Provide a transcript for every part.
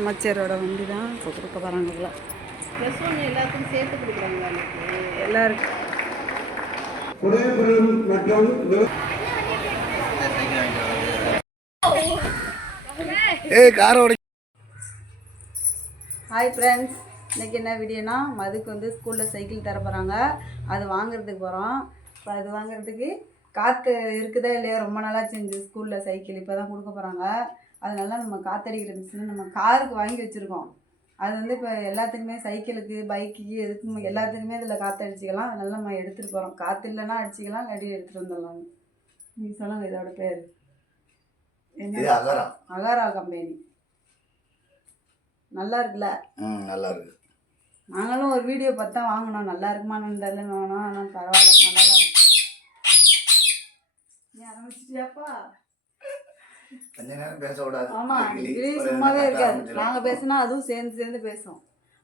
அமைச்சரோட வண்டி தான் இப்போ கொடுக்க போகிறாங்க போல. ப்ளஸ் ஒன்று எல்லாத்துக்கும் சேர்த்து கொடுக்குறாங்களா? எல்லாருக்கும் ஹாய் ஃப்ரெண்ட்ஸ், இன்றைக்கி என்ன வீடியோனா மதுக்கு வந்து ஸ்கூலில் சைக்கிள் தர போகிறாங்க. அது வாங்குறதுக்கு போகிறோம். இப்போ அது வாங்குறதுக்கு காற்று இருக்குதா இல்லையா, ரொம்ப நாளாக செஞ்சு ஸ்கூலில் சைக்கிள் இப்போ தான் கொடுக்க போகிறாங்க. அதனால நம்ம காற்றடிக்கிற மிஷின் நம்ம காருக்கு வாங்கி வச்சுருக்கோம். அது வந்து இப்போ எல்லாத்துக்குமே சைக்கிளுக்கு பைக்குக்கு எதுக்கும் எல்லாத்துக்குமே இதில் காற்று அடிச்சிக்கலாம். அதனால நம்ம எடுத்துகிட்டு போகிறோம். காற்று இல்லைன்னா அடிச்சிக்கலாம், இல்லாட்டி எடுத்துகிட்டு வந்துடலாம். நீங்கள் சொல்லுங்கள், இதோட பேர் என்ன? Akara company. நல்லா இருக்குல்ல? நல்லா இருக்கு. நாங்களும் ஒரு வீடியோ பார்த்து தான் வாங்கினோம். நல்லா இருக்குமான்னு தெரியல வாங்கினோம். ஆனால் பரவாயில்ல, நல்லா தான். நீ ஆரம்பிச்சிட்டியாப்பா? கொஞ்ச நேரம் பேச விடாது. ஆமாம், இது சும்மாவே இருக்காது. நாங்கள் பேசினா அதுவும் சேர்ந்து பேசும்.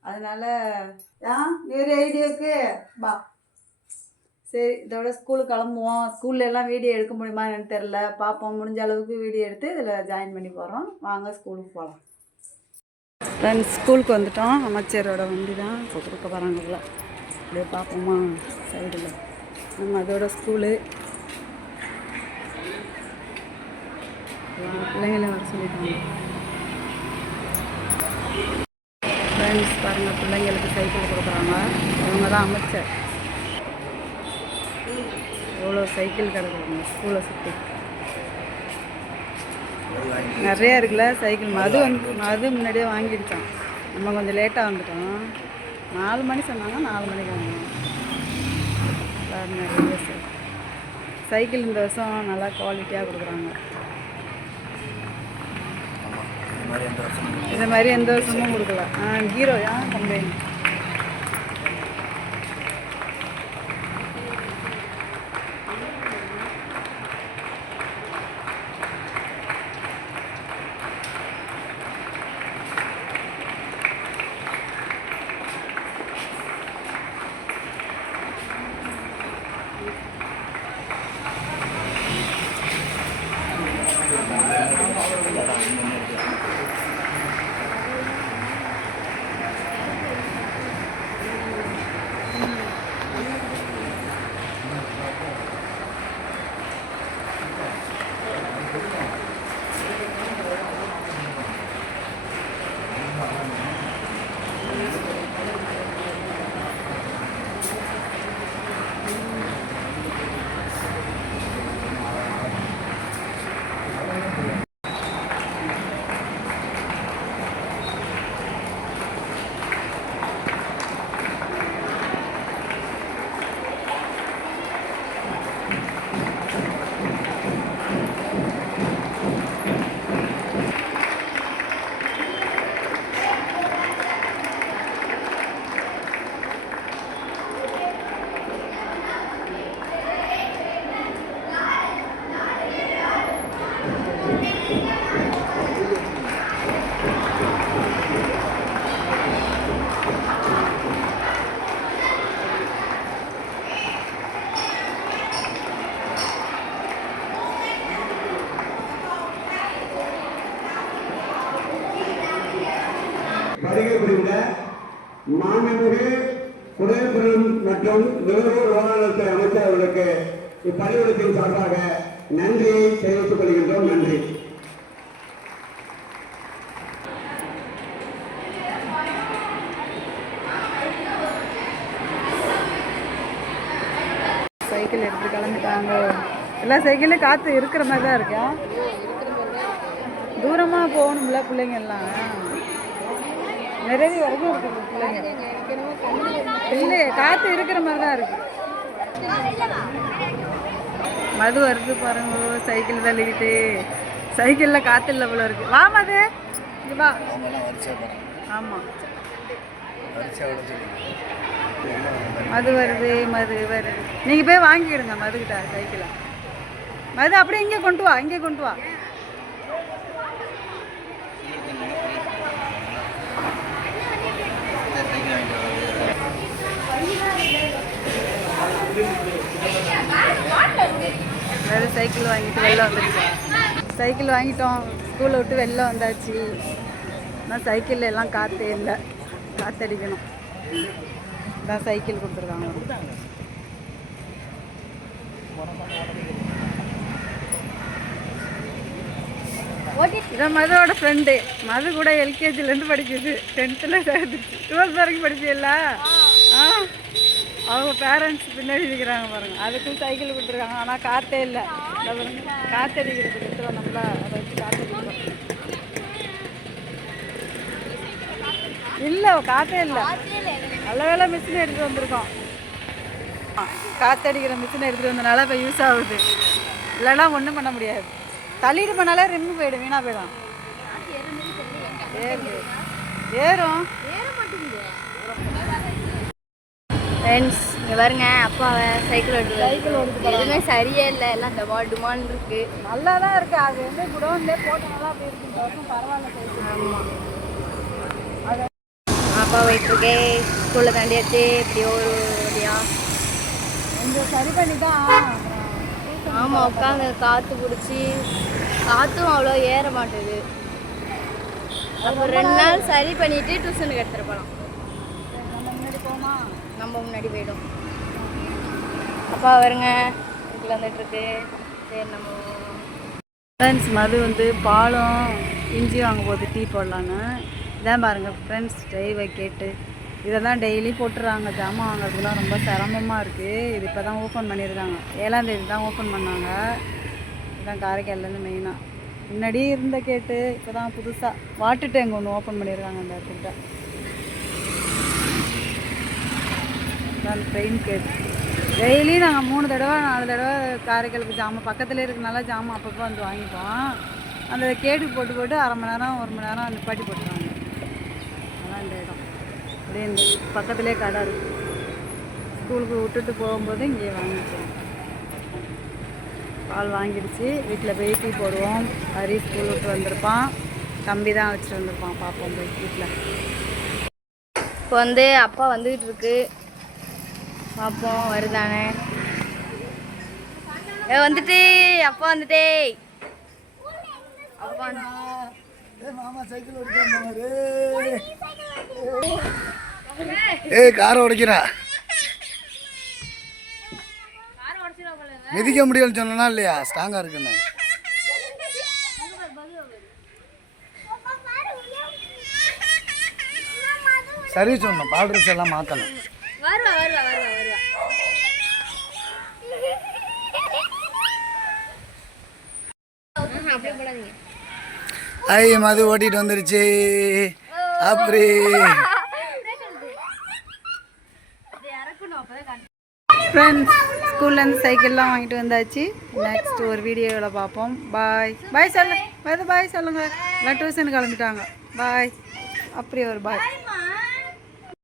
அதனால நீ ஒரு ஐடியாவுக்கு பா. சரி, இதோட ஸ்கூலுக்கு கிளம்புவோம். ஸ்கூல்ல எல்லாம் வீடியோ எடுக்க முடியுமா என்னன்னு தெரில. பார்ப்போம், முடிஞ்ச அளவுக்கு வீடியோ எடுத்து இதில் ஜாயின் பண்ணி போகிறோம். வாங்க ஸ்கூலுக்கு போகலாம். ஃப்ரெண்ட்ஸ், ஸ்கூலுக்கு வந்துட்டோம். அமைச்சரோட வண்டி தான் இப்போ கொடுக்க போகிறாங்க போல. அப்படியே பார்ப்போமா சைடில். நம்ம அதோட ஸ்கூலு பிள்ளைங்களே வர சொல்லிட்டாங்க. ஃப்ரெண்ட்ஸ் பாருங்கள், பிள்ளைங்களுக்கு சைக்கிள் கொடுக்குறாங்க. அவங்க தான் அமைச்சர். எவ்வளோ சைக்கிள் கிடக்குறாங்க ஸ்கூலை சுற்றி. நிறையா இருக்குல்ல சைக்கிள். மது முன்னாடியே வாங்கிடுச்சான். நம்ம கொஞ்சம் லேட்டாக வந்துட்டோம். 4 மணி சொன்னாங்க, 4 மணிக்கு வந்தோம். நிறைய சைக்கிள் இந்த வருஷம் நல்லா குவாலிட்டியாக கொடுக்குறாங்க. இந்த மாதிரி எந்த வருஷமும் கொடுக்கல. ஹீரோயா கம்பெனி. வருகை புரிந்த மாண்புமிகு குடியிருப்புகள் மற்றும் நுகர்வோர் விவகாரத்துறை அமைச்சர் அவர்களுக்கு இப்பள்ளிக்கூடத்தின் சார்பாக நன்றியை தெரிவித்துக் கொள்கின்றோம். நன்றி. சைக்கிள் எடுத்து கிளம்பிட்டாங்க. எல்லா சைக்கிளும் காற்று இருக்கிற மாதிரி தான் இருக்கா. தூரமாக போகணும்ல பிள்ளைங்க எல்லாம். நிறைய வரைக்கும் இருக்குது பிள்ளைங்க. இல்லை, காற்று இருக்கிற மாதிரி தான் இருக்கு. மது வருது பாருங்க, சைக்கிள் தள்ளிக்கிட்டு. சைக்கிளில் காற்று இல்லை போல இருக்கு. வா மது, இங்கே வா. ஆமாம், மது வருது. நீங்கள் போய் வாங்கிக்கிடுங்க மதுக்கிட்ட சைக்கிளை. மது அப்படியே இங்கே கொண்டு வா, இங்கே கொண்டு வா. வேறு சைக்கிள் வாங்கிட்டு வெளில வந்துடுச்சு. சைக்கிள் வாங்கிட்டோம், ஸ்கூலை விட்டு வெளில வந்தாச்சு. ஆனால் சைக்கிளில் எல்லாம் காற்றே இல்லை, காற்றடிக்கணும். இதான் சைக்கிள் கொடுத்துருக்காங்க. இதான் மதுவோட ஃப்ரெண்டு. மது கூட எல்கேஜிலேருந்து படிக்குது, 10th 12th வரைக்கும் படிச்சில்ல. அவங்க பேரண்ட்ஸ் பின்னாடி இருக்கிறாங்க பாருங்க. அதுக்கும் சைக்கிள் கொடுத்துருக்காங்க. ஆனால் காற்றே இல்லை. காற்றடிக்கிறதுக்கு எடுத்துகிட்டு வந்தோம்ல, அதை வச்சு காற்றடிக்கிறோம். இல்லை காற்றே இல்லை. நல்ல வேலை மிஷின் எடுத்துகிட்டு வந்திருக்கோம். காற்றடிக்கிற மிஷின் எடுத்துகிட்டு வந்தனால இப்போ யூஸ் ஆகுது. இல்லைன்னா ஒன்றும் பண்ண முடியாது. தள்ளிட்டு பண்ணாலே ரிம்மு போயிடும், வீணாக போயிடும். ஏறும் ஃப்ரெண்ட்ஸ் இங்கே பாருங்க, அப்பாவை சைக்கிள் ஓட்டு எதுவுமே சரியே இல்லை, எல்லாம் டுமான்னு இருக்கு. நல்லா தான் இருக்குது. அது வந்து குடோன்லேயே போட்டனால அப்படி இருக்கு. பரவாயில்ல சைக்கிள். ஆமாம், அப்பா போயிட்டுருக்கே. ஸ்கூலில் தாண்டியாச்சு. இப்படியோ ஒரு வழியா கொஞ்சம் சரி பண்ணி தான். ஆமாம், உட்காந்து காற்று பிடிச்சி, காற்றும் அவ்வளோ ஏற மாட்டுது. அப்புறம் 2 நாள் சரி பண்ணிவிட்டு டியூஷனுக்கு எடுத்துகிட்டு போகலாம். நம்ம முன்னாடி போமா, நம்ம முன்னாடி போயிடும். அப்பா வருங்க, வீட்டில் வந்துட்டுருக்கு. சரி நம்ம ஃப்ரெண்ட்ஸ் மது வந்து பாலும் இஞ்சி வாங்க போது டீ போடலான்னு. இதான் பாருங்கள் ஃப்ரெண்ட்ஸ், டிரைவை கேட்டு இதெல்லாம் டெய்லி போட்டுறாங்க. ஜாமான் வாங்குறதுலாம் ரொம்ப சிரமமாக இருக்குது. இது இப்போ தான் ஓப்பன் பண்ணியிருக்காங்க. 7ஆம் தேதி தான் ஓப்பன் பண்ணாங்க. இதுதான் காரைக்கால்லேருந்து மெயினாக. முன்னாடி இருந்த கேட்டு இப்போ தான் புதுசாக வாட்டர் டேங்க் ஒன்று ஓப்பன் பண்ணியிருக்காங்க அந்த இடத்துக்கிட்ட. தான் ட்ரெயின் கேட்டு டெய்லி நாங்கள் 3 தடவை 4 தடவை காரைக்காலுக்கு ஜாமான் பக்கத்துலேயே இருக்கனால ஜாமான் அப்பப்போ வந்து வாங்கிப்போம். அந்த கேட்டுக்கு போட்டு 1/2 மணி நேரம் 1 மணி நேரம் நிப்பாட்டி போட்டுருவாங்க. அதான் இந்த இடம். அப்படியே இந்த பக்கத்துலேயே கடை இருக்குது. ஸ்கூலுக்கு விட்டுட்டு போகும்போது இங்கே வாங்கிக்கிறோம். பால் வாங்கிடுச்சு. வீட்டில் போய் டீ போடுவோம். ஹரி ஸ்கூல் விட்டு வந்திருப்பான். தம்பி தான் வச்சுட்டு வந்திருப்பான். பார்ப்போம் போய் வீட்டில். இப்போ வந்து அப்பா வந்துக்கிட்டு இருக்கு. பார்ப்போம் வருதானே. வந்துட்டு அப்பா வந்துட்டே. அப்பா மாமா சைக்கிள் ஓடிட்டு வந்த மாதிரி. காரை உடைக்கிறா. மிதிக்க முடியலன்னு சொன்னா இல்லையா, ஸ்ட்ராங்கா இருக்குன்னு. சர்வீஸ் பண்ணணும், பால்ட்ரஸ் எல்லாம் மாற்றணும். வருவா வருவா வருவா வருவா. அப்படியே போடாதீங்க. ஐ மது ஓட்டிட்டு வந்துருச்சு. அப்படி ஃப்ரெண்ட்ஸ் ஸ்கூல்லேருந்து சைக்கிள்லாம் வாங்கிட்டு வந்தாச்சு. நெக்ஸ்ட் ஒரு வீடியோவில் பார்ப்போம். பாய் பாய் சொல்லு. பாய் சொல்லுங்கள். எல்லாம் டியூஷன் கிளம்பிட்டாங்க. பாய். அப்படி ஒரு பாய்.